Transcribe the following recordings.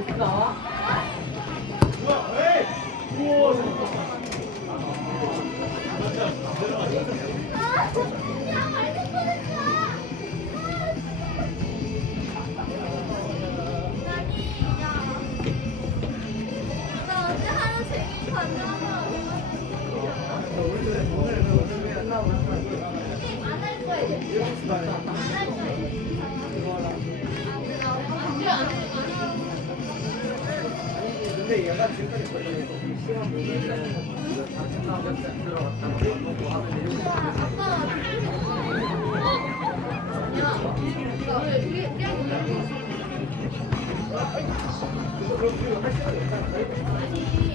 거의 시간 들어갔 다 하면 이렇게 아직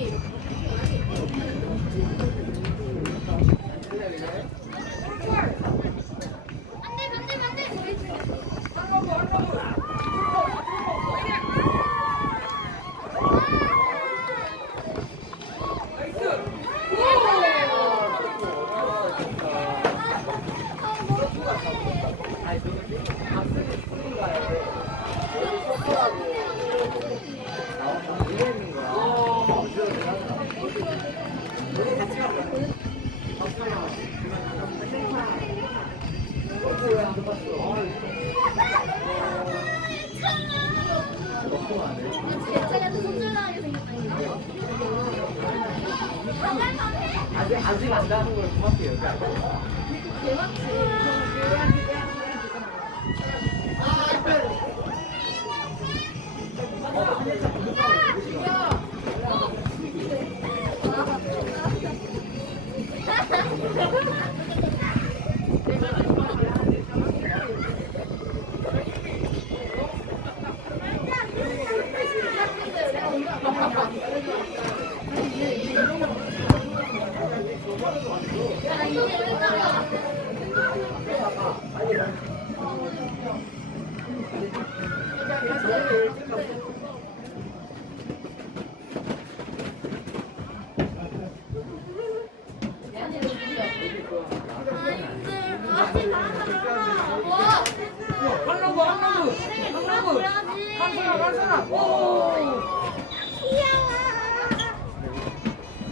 한라구 한 사람 한 사람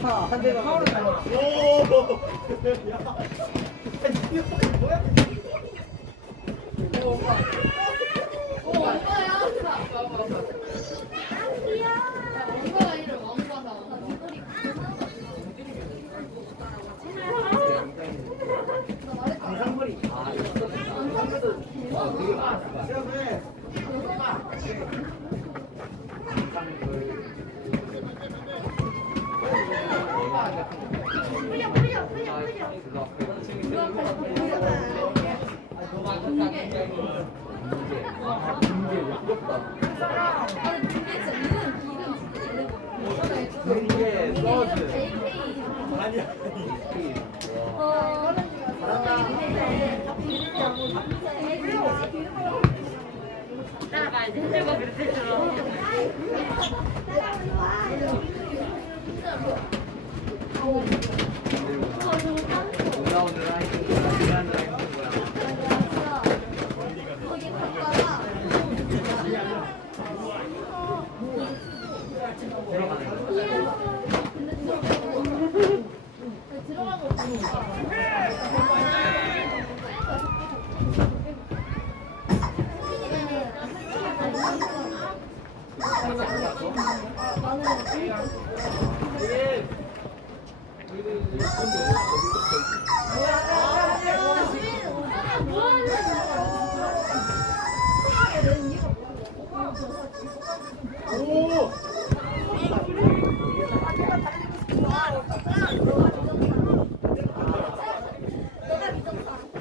오한 대만. 파울을 다녀 강상벌이 아 이거 강상벌도 어 되게 많아 시험에 아니야 따라가야지 해주고 그랬을 줄은 올라오는 아이들과 일하는 아이들과 들어가는 거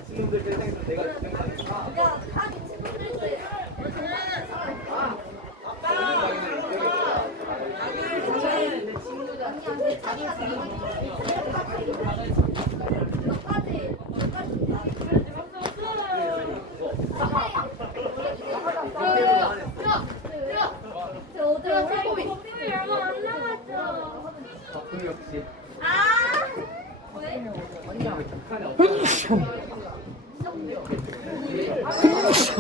친구들 세상에서 내가 생각하니까 덕분에 역시 언니하고 북한에 없어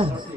아,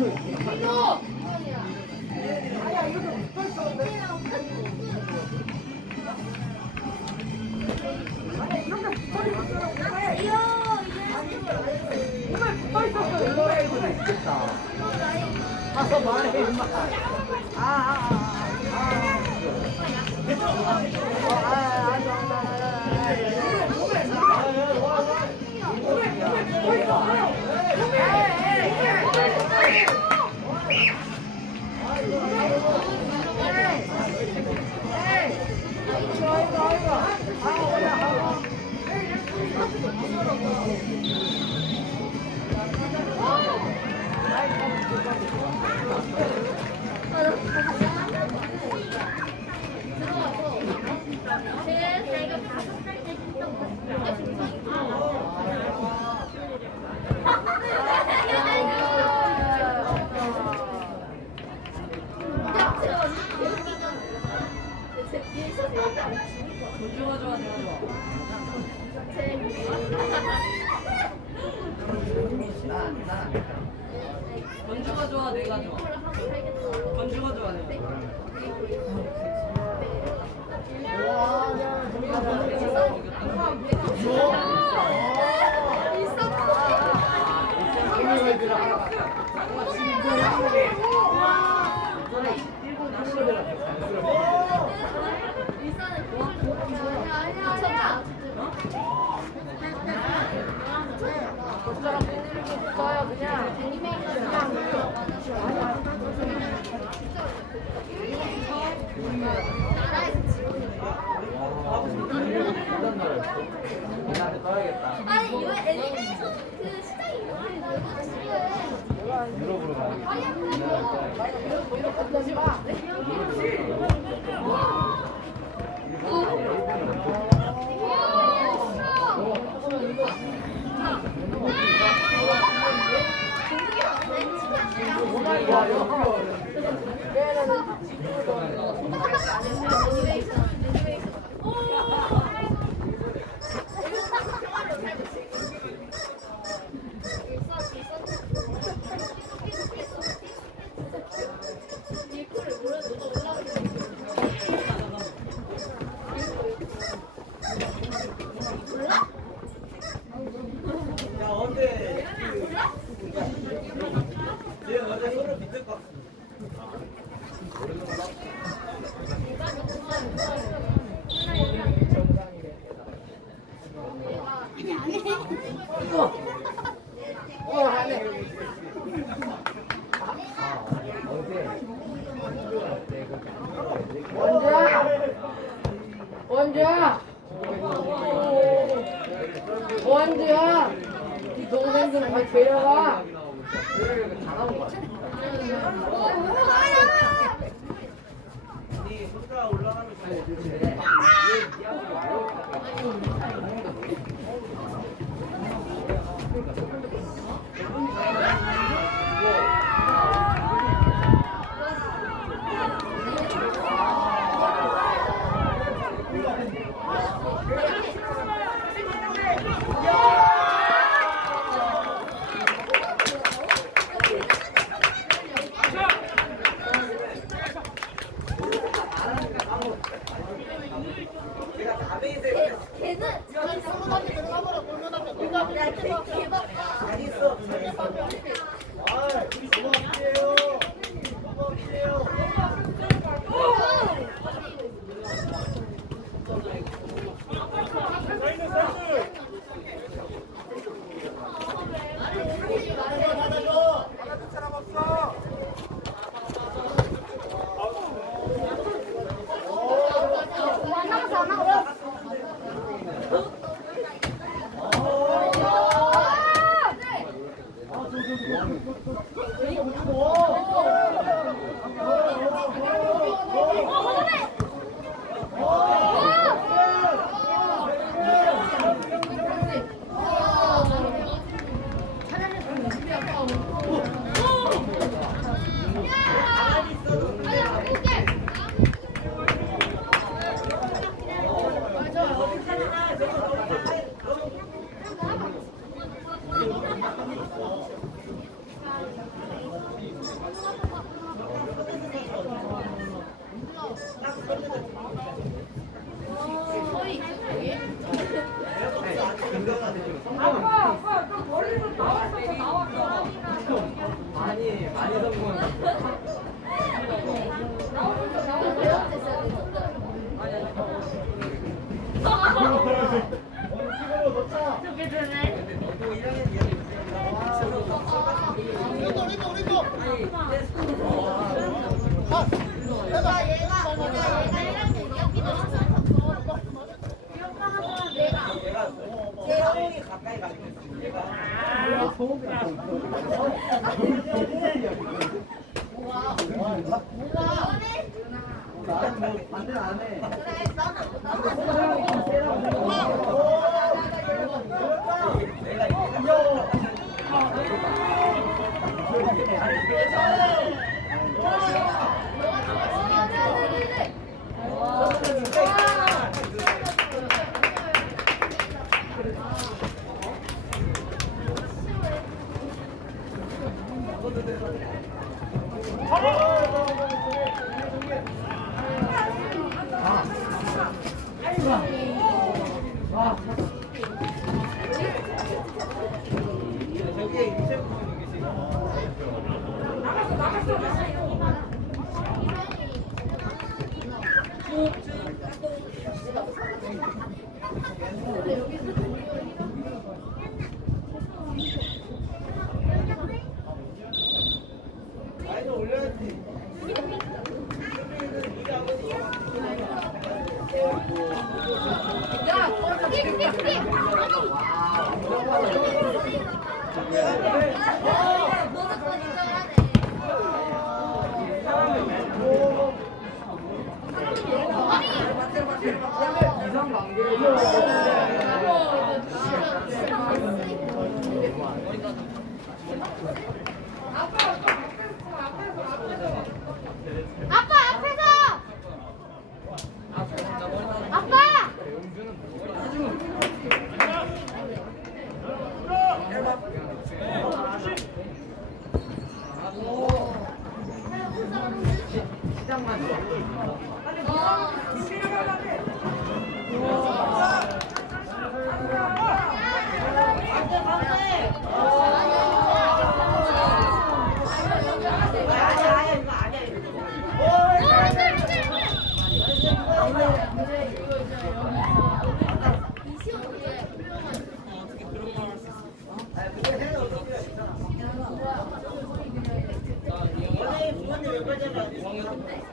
你记 Thank you. 아, 이거 엘리베이션 그 시장 이거 아, 이거 뭐? 유럽으로 가야 한주야 어 한주야? 네 동생 좀 같이 데려와? 네 혼자 올라가면 돼 Apa? 여러분.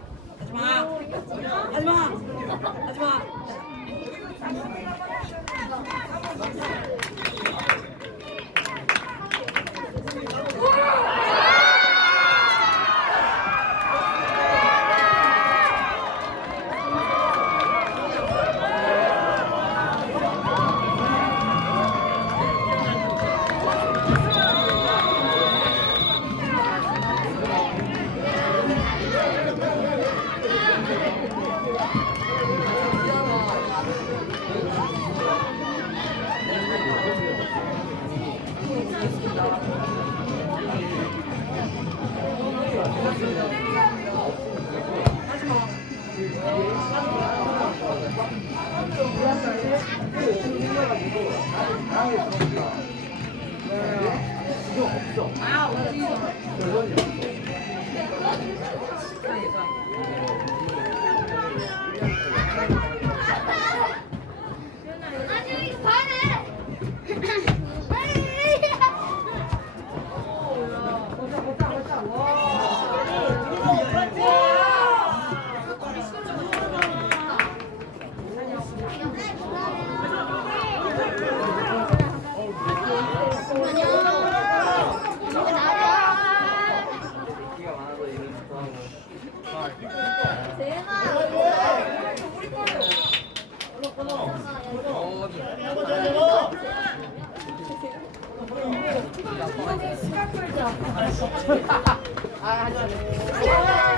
이야.